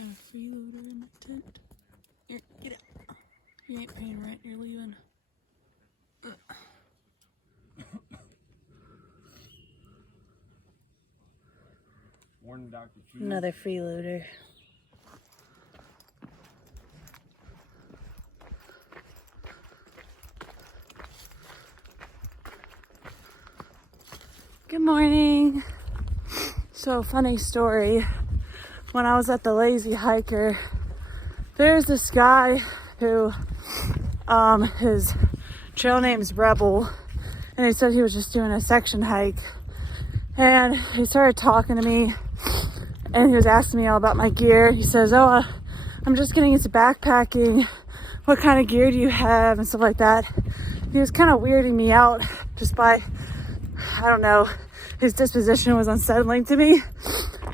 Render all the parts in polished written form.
Got a freeloader in my tent. Here, get out. You ain't paying rent, you're leaving. Another freeloader. Good morning. So, funny story. When I was at the Lazy Hiker, there's this guy who, his trail name's Rebel, and he said he was just doing a section hike, and he started talking to me, and he was asking me all about my gear. He says, I'm just getting into backpacking. What kind of gear do you have? And stuff like that. He was kind of weirding me out just by, I don't know, his disposition was unsettling to me.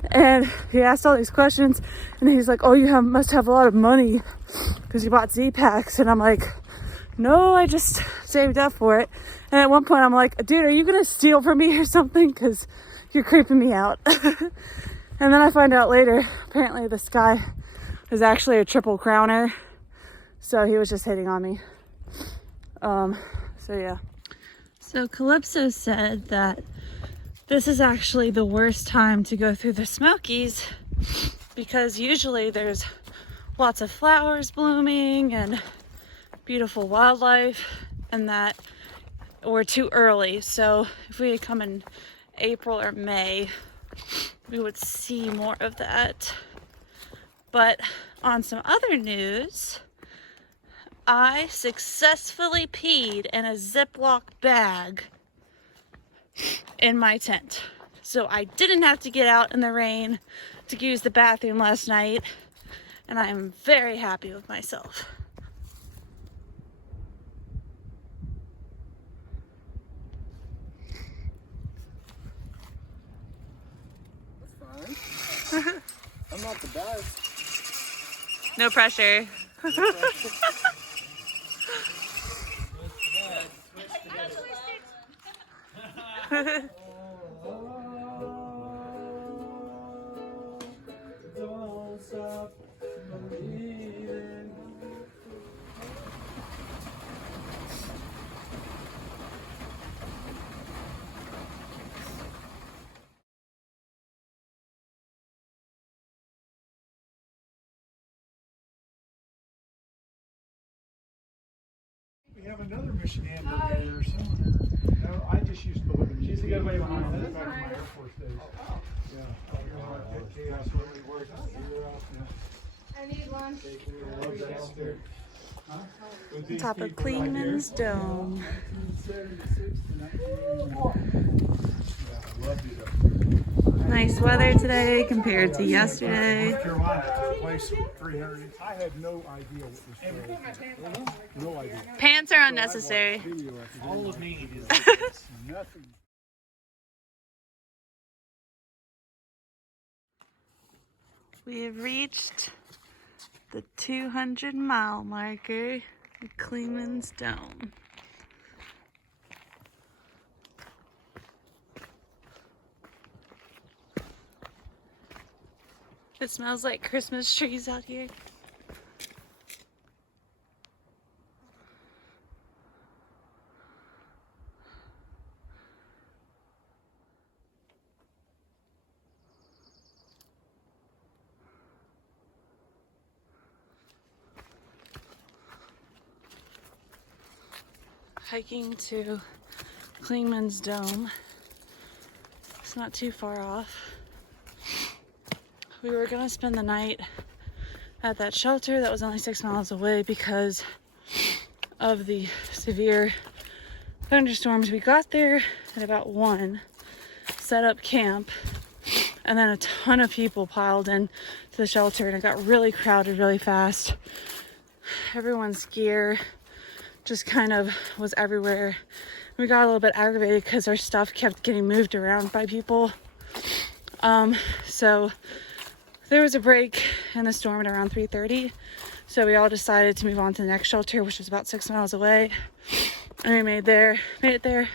And he asked all these questions, and he's like, you must have a lot of money because you bought Z-Packs. And I'm like, no, I just saved up for it. And at one point I'm like, dude, are you gonna steal from me or something? Because you're creeping me out. And then I find out later, apparently this guy is actually a triple crowner. So he was just hitting on me. So yeah. So Calypso said that this is actually the worst time to go through the Smokies because usually there's lots of flowers blooming and beautiful wildlife, and that we're too early. So if we had come in April or May, we would see more of that. But on some other news, I successfully peed in a Ziploc bag in my tent. So I didn't have to get out in the rain to use the bathroom last night, and I am very happy with myself. That's fine. I'm not the best. No pressure. Don't stop believing. We have another Michigan there somewhere. No, I just used to live in. She's a good way behind us. Back in my Air Force days. Yeah. That's where we worked. I need one. On top of Klingman's Dome. Nice weather today compared to yesterday. North Carolina, place 300. I had no idea what was going. No idea. Pants are unnecessary. All of me is nothing. We have reached the 200-mile marker at Klingman's Dome. It smells like Christmas trees out here. Hiking to Klingman's Dome. It's not too far off. We were gonna spend the night at that shelter that was only 6 miles away because of the severe thunderstorms. We got there at about 1, set up camp, and then a ton of people piled in to the shelter, and it got really crowded really fast. Everyone's gear just kind of was everywhere. We got a little bit aggravated because our stuff kept getting moved around by people. So there was a break in the storm at around 3:30. So we all decided to move on to the next shelter, which was about 6 miles away. And we made it there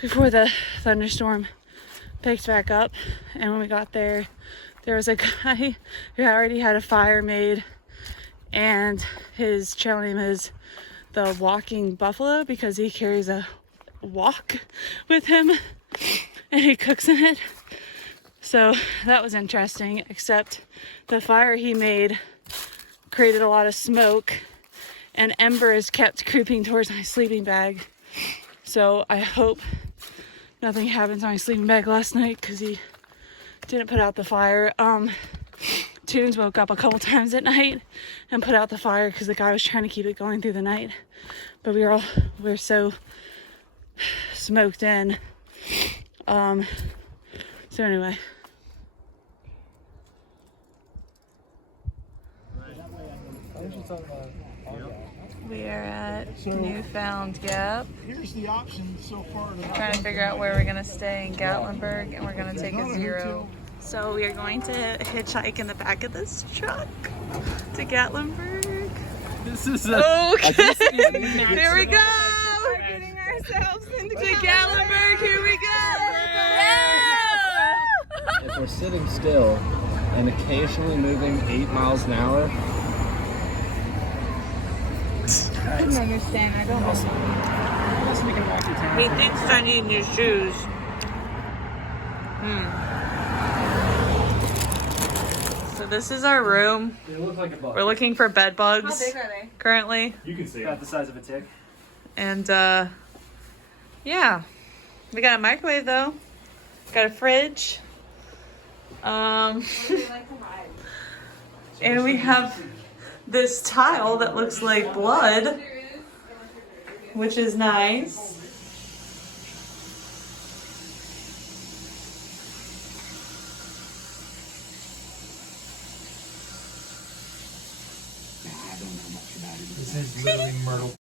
before the thunderstorm picked back up. And when we got there, there was a guy who already had a fire made, and his channel name is The Walking Buffalo because he carries a wok with him and he cooks in it. So that was interesting, except the fire he made created a lot of smoke and embers kept creeping towards my sleeping bag. So I hope nothing happened to my sleeping bag last night because he didn't put out the fire. Tunes woke up a couple times at night and put out the fire because the guy was trying to keep it going through the night. But we're so smoked in. So anyway. We are at Newfound Gap. Here's the option so far. Trying to figure out where we're gonna stay in Gatlinburg, and we're gonna take a zero. So we are going to hitchhike in the back of this truck to Gatlinburg. This is Okay, here we go. We're getting ourselves into To Gatlinburg, here we go. If we're sitting still and occasionally moving 8 miles an hour, I didn't understand. I don't know. He thinks I need new shoes. So this is our room. they look like a bug. We're looking for bed bugs How big are they? currently. You can see about the size of a tick. And yeah, we got a microwave though. Got a fridge. What do they like to hide? And we have this tile that looks like blood, which is nice. This is literally Myrtle.